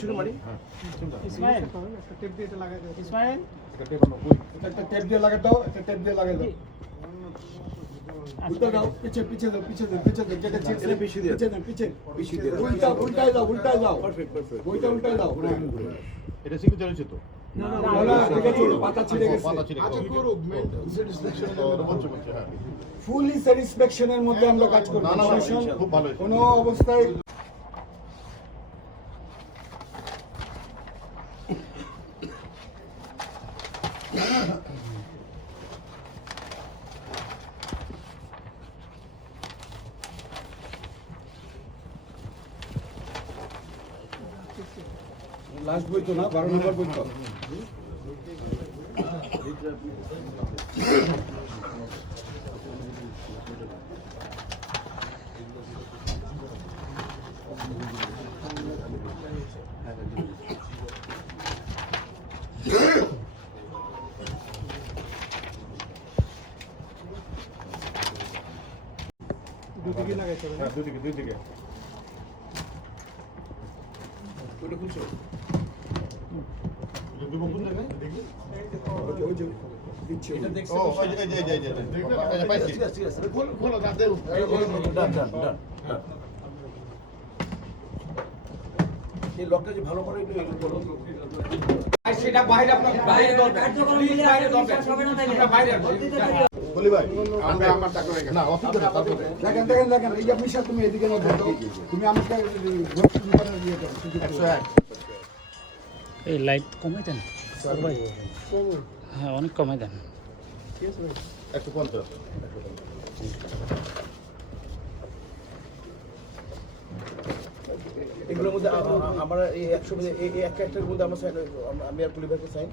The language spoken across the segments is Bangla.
শুরু মারি। ইসমাইল ইসমাইল। একটা টেপ দিয়ে লাগাই দাও একটা টেপ দিয়ে লাগাই দাও। উল্টা দাও পিছে পিছে দাও পিছে দাও পিছে দাও যেটা ছিটছে এটা পিছিয়ে দিয়ে। পিছে দাও পিছে। পিছিয়ে দাও। উল্টা উল্টাই দাও উল্টাই দাও। পারফেক্ট পারফেক্ট ওইটা উল্টাই দাও। এটা সিগনেচার হয়েছে তো? না না ঠিক আছে পাতা ছিঁড়ে গেছে। পাতা ছিঁড়ে গেছে। তো ওটা বলছে বলছে হ্যাঁ ফুলি স্যাটিসফ্যাকশনের মধ্যে আমরা কাজ করব। না, না, না, খুব ভালো কোনো অবস্থায় লাস্ট বই তো না বারো নম্বর বই তো হ্যাঁ দুই দিকে ওটা খুলছো দিব কোন জায়গায় ওই যে- ওই যে দিচ্ছে এটা দেখছ ও এই যে এই যে এই যে এই যে এই যে পাইছি ঠিক আছে ঠিক আছে খোলো খোলো না দেও ডান ডান ডান এই লকটা যে ভালো করে একটু একটু করো সেটা বাইরে আপনার বাইরে দরকার। বাইরে দরকার। আমরা বাইরে বলি ভাই আমরা আমার টাকা হয়ে গেছে না তারপরে দেখেন দেখেন দেখেন এই যে মিশা তুমি এদিকে না তুমি আমাকে এই লাইট কমে দেন। ভাই হ্যাঁ অনেক কমে দেন। একশো পঞ্চাশ এগুলোর মধ্যে আমরা এই একশো এই একটা একটার মধ্যে আমরা আমরা- আমি আর ভাইকে সাইন।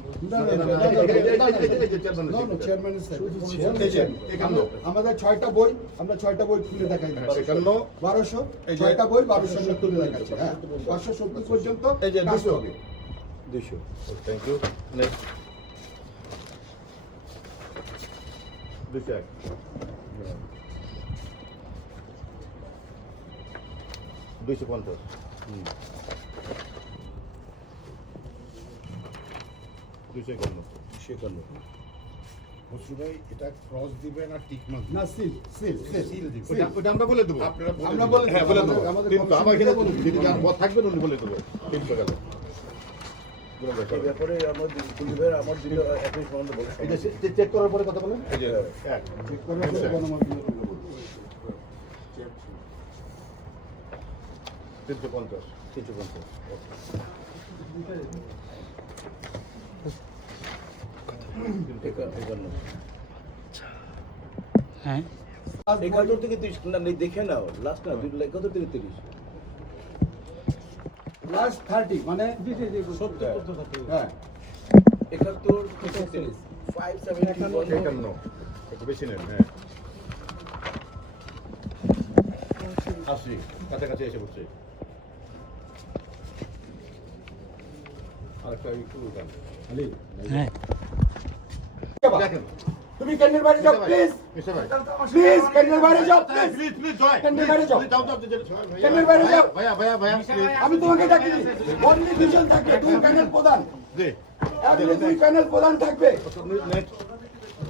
আমাদের ছয়টা বই আমরা ছয়টা বই খুলে দেখাই একান্ন বারোশো এই ছয়টা বই বারোশো সত্তর দেখাচ্ছে হ্যাঁ পাঁচশো সত্তর পর্যন্ত এই যে দুশো হবে। দুশো থ্যাংক ইউ নেক্সট দুশো এক দুইশো পঞ্চাশ। দুইশো একান্ন। দুশো একান্ন। ভাই এটা ক্রস দিবেন আর টিক মার্ক না সিল সিল সিল ওটা ওটা আমরা বলে দেবো। আমরা বলে হ্যাঁ বলে দেবো। আমাদের কিন্তু আমার এখানে commission যদি যার পথ থাকবেন উনি বলে দেবো। তিনশো গেল ব্যাপারে। আমার পুলিশ আমার দিল একই সম্বন্ধে বলে চেক করার পরে কথা বলেন। এক। চেক করে ফেলে গণমাধ্যমে তুলে দেবো। তিনশো পঞ্চাশ। তিনশো পঞ্চাশ হ্যাঁ। একাত্তর থেকে তিরিশ না নেই, দেখে নাও লাস্ট না দুই একাত্তর থেকে তিরিশ। লাস্ট থার্টি মানে হ্যাঁ। একাত্তর থেকে তিরিশ। ফাইভ সেভেন্টি একান্ন। একটু বেশি নেন হ্যাঁ। আশি। কাছাকাছি এসে পড়ছে। হ্যাঁ তুমি কেন্দ্রের বাড়ি যাও প্লিজ প্লিজ কেন্দ্রের বাড়ি যাও প্লিজ প্লিজ প্লিজ জয় কেন্দ্রের বাইরে যাও। কেন্দ্রের বাইরে যাও। ভাইয়া ভাইয়া ভাইয়া আমি তোমাকে ডাকি থাকবে দুই প্যানেল প্রধান প্যানেল প্রধান থাকবে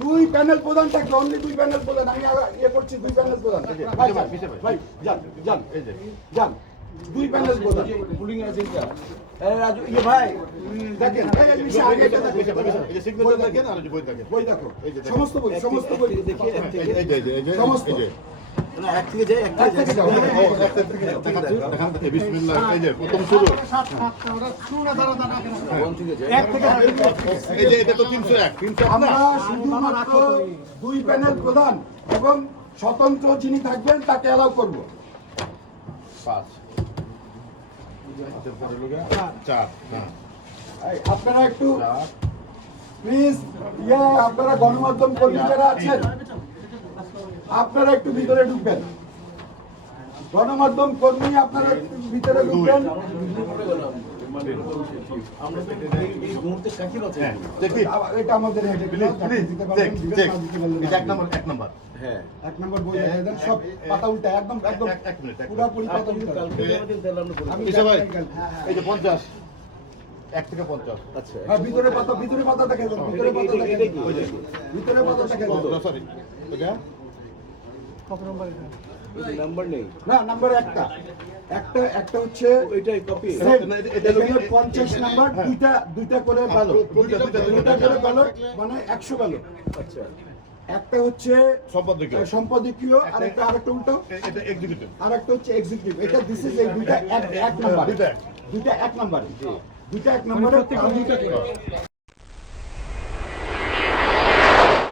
দুই প্যানেল প্রধান থাকবে অনলি দুই প্যানেল প্রধান আমি ইয়ে করছি দুই প্যানেল প্রধান ভাই, যান যান যান দুই প্যানেল প্রধান পুলিং এজেন্টটা রাজু ইয়ে ভাই দেখেন আগে দেখেন। সিগনেচার দেখেন আর যে বই দেখেন বই দেখো এই যে সমস্ত বই সমস্ত বই দেখি এই যে, এই যে, এই যে, এই যে, সমস্ত। এই যে। না এক থেকে যাই এক এক থেকে যাও ও, থেকে দেখাচ্ছি, দেখান, এই বিসমিল্লাহ, এই যে, প্রথম শুরু। ওয়ান থেকে এই যে, এটা তো 301, 301 আমরা শুধুমাত্র দুই প্যানেল প্রধান এবং স্বতন্ত্র যিনি থাকবেন তাকে অ্যালাউ করব পাঁচ। পাঁচের পরে লোকে? চার, হ্যাঁ, এই, আপনারা একটু প্লিজ ইয়ে আপনারা গণমাধ্যম কর্মী যারা আছেন, আপনারা একটু ভিতরে ঢুকবেন। গণমাধ্যম কর্মী আপনারা ভিতরে ঢুকবেন। এটা আমাদের এক নম্বর, এক নম্বর। হ্যাঁ। এক নম্বর বই সব পাতা উল্টা একদম একদম এক- মিনিট, পুরোপুরি পাতা উল্টা। এই যে পঞ্চাশ। এক থেকে পঞ্চাশ। আচ্ছা হ্যাঁ ভিতরে পাতা ভিতরে পাতা দেখে ভিতরে পাতা দেখে ভিতরে পাতা দেখে সরি এটা এটা? নাম্বার নেই। না নাম্বার একটা। একটা একটা হচ্ছে ওইটাই কপি এটা- নাম্বার হ্যাঁ। দুইটা দুইটা করে ব্যালট দুইটা, করে ব্যালট মানে ব্যালট আচ্ছা। একটা হচ্ছে সম্পাদকীয়। সম্পাদকীয় আর একটা আরেকটা উল্টো। এ- এটা এক্সিকিউটিভ আর একটা হচ্ছে এক্সিকিউটিভ এটা দিস ইজ এই দুইটা এক এক নাম্বার দুইটা। এক। দুইটা এক নাম্বার দুইটা এক নাম্বারে দুইটা